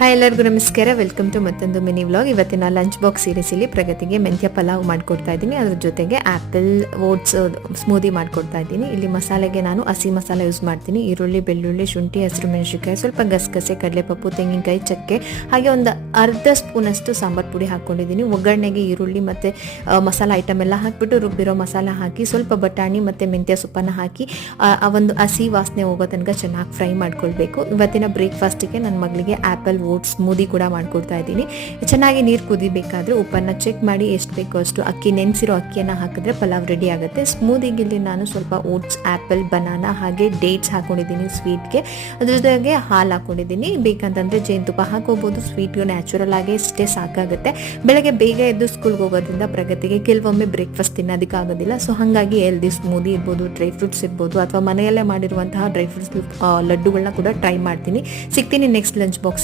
Hi ಎಲ್ಲರಿಗೂ ನಮಸ್ಕಾರ. Welcome to ಮತ್ತೊಂದು ಮಿನಿ ವ್ಲಾಗ್. ಇವತ್ತಿನ ಲಂಚ್ ಬಾಕ್ಸ್ ಸೀರೀಸಲ್ಲಿ ಪ್ರಗತಿಗೆ ಮೆಂತ್ಯ ಪಲಾವ್ ಮಾಡ್ಕೊಡ್ತಾ ಇದ್ದೀನಿ. ಅದ್ರ ಜೊತೆಗೆ ಆ್ಯಪಲ್ ಓಟ್ಸ್ ಸ್ಮೂದಿ ಮಾಡ್ಕೊಡ್ತಾ ಇದ್ದೀನಿ. ಇಲ್ಲಿ ಮಸಾಲೆಗೆ ನಾನು ಹಸಿ ಮಸಾಲೆ ಯೂಸ್ ಮಾಡ್ತೀನಿ. ಈರುಳ್ಳಿ, ಬೆಳ್ಳುಳ್ಳಿ, ಶುಂಠಿ, ಹಸಿರು ಮೆಣಸಿನಕಾಯಿ, ಸ್ವಲ್ಪ ಗಸಗಸೆ, ಕಡಲೆಪಪ್ಪು, ತೆಂಗಿನಕಾಯಿ, ಚಕ್ಕೆ, ಹಾಗೆ ಒಂದು ಅರ್ಧ ಸ್ಪೂನಷ್ಟು ಸಾಂಬಾರು ಪುಡಿ ಹಾಕ್ಕೊಂಡಿದ್ದೀನಿ. ಒಗ್ಗರಣೆಗೆ ಈರುಳ್ಳಿ ಮತ್ತು ಮಸಾಲೆ ಐಟಮ್ ಎಲ್ಲ ಹಾಕಿಬಿಟ್ಟು ರುಬ್ಬಿರೋ ಮಸಾಲ ಹಾಕಿ ಸ್ವಲ್ಪ ಬಟಾಣಿ ಮತ್ತು ಮೆಂತ್ಯ ಸೊಪ್ಪನ್ನು ಹಾಕಿ ಆ ಒಂದು ಹಸಿ ವಾಸನೆ ಹೋಗೋ ತನಕ ಚೆನ್ನಾಗಿ ಫ್ರೈ ಮಾಡ್ಕೊಳ್ಬೇಕು. ಇವತ್ತಿನ ಬ್ರೇಕ್ಫಾಸ್ಟಿಗೆ ನನ್ನ ಮಗಳಿಗೆ ಆ್ಯಪಲ್ ಓಟ್ಸ್ ಸ್ಮೂದಿ ಕೂಡ ಮಾಡ್ಕೊಡ್ತಾ ಇದ್ದೀನಿ. ಚೆನ್ನಾಗಿ ನೀರು ಕುದಿಬೇಕಾದ್ರೆ ಉಪ್ಪನ್ನು ಚೆಕ್ ಮಾಡಿ ಎಷ್ಟು ಬೇಕೋ ಅಷ್ಟು ಅಕ್ಕಿ ನೆನೆಸಿರೋ ಅಕ್ಕಿಯನ್ನು ಹಾಕಿದ್ರೆ ಪಲಾವ್ ರೆಡಿ ಆಗುತ್ತೆ. ಸ್ಮೂದಿಗೆ ಇಲ್ಲಿ ನಾನು ಸ್ವಲ್ಪ ಓಟ್ಸ್, ಆ್ಯಪಲ್, ಬನಾನಾ ಹಾಗೆ ಡೇಟ್ಸ್ ಹಾಕೊಂಡಿದ್ದೀನಿ ಸ್ವೀಟ್ಗೆ. ಅದ್ರ ಜೊತೆಗೆ ಹಾಲು ಹಾಕೊಂಡಿದ್ದೀನಿ. ಬೇಕಂತಂದರೆ ಜೇನುತುಪ್ಪ ಹಾಕೋಬೋದು. ಸ್ವೀಟ್ಗೆ ನ್ಯಾಚುರಲ್ ಆಗಿ ಇಷ್ಟೇ ಸಾಕಾಗುತ್ತೆ. ಬೆಳಗ್ಗೆ ಬೇಗ ಎದ್ದು ಸ್ಕೂಲ್ಗೆ ಹೋಗೋದ್ರಿಂದ ಪ್ರಗತಿಗೆ ಕೆಲವೊಮ್ಮೆ ಬ್ರೇಕ್ಫಾಸ್ಟ್ ತಿನ್ನೋದಕ್ಕಾಗೋದಿಲ್ಲ. ಸೊ ಹಾಗಾಗಿ ಹೆಲ್ದಿ ಸ್ಮೂದಿ ಇರ್ಬೋದು, ಡ್ರೈ ಫ್ರೂಟ್ಸ್ ಇರ್ಬೋದು, ಅಥವಾ ಮನೆಯಲ್ಲೇ ಮಾಡಿರುವಂತಹ ಡ್ರೈ ಫ್ರೂಟ್ಸ್ ಲಡ್ಡುಗಳನ್ನ ಕೂಡ ಟ್ರೈ ಮಾಡ್ತೀನಿ. ಸಿಗ್ತೀನಿ ನೆಕ್ಸ್ಟ್ ಲಂಚ್ ಬಾಕ್ಸ್.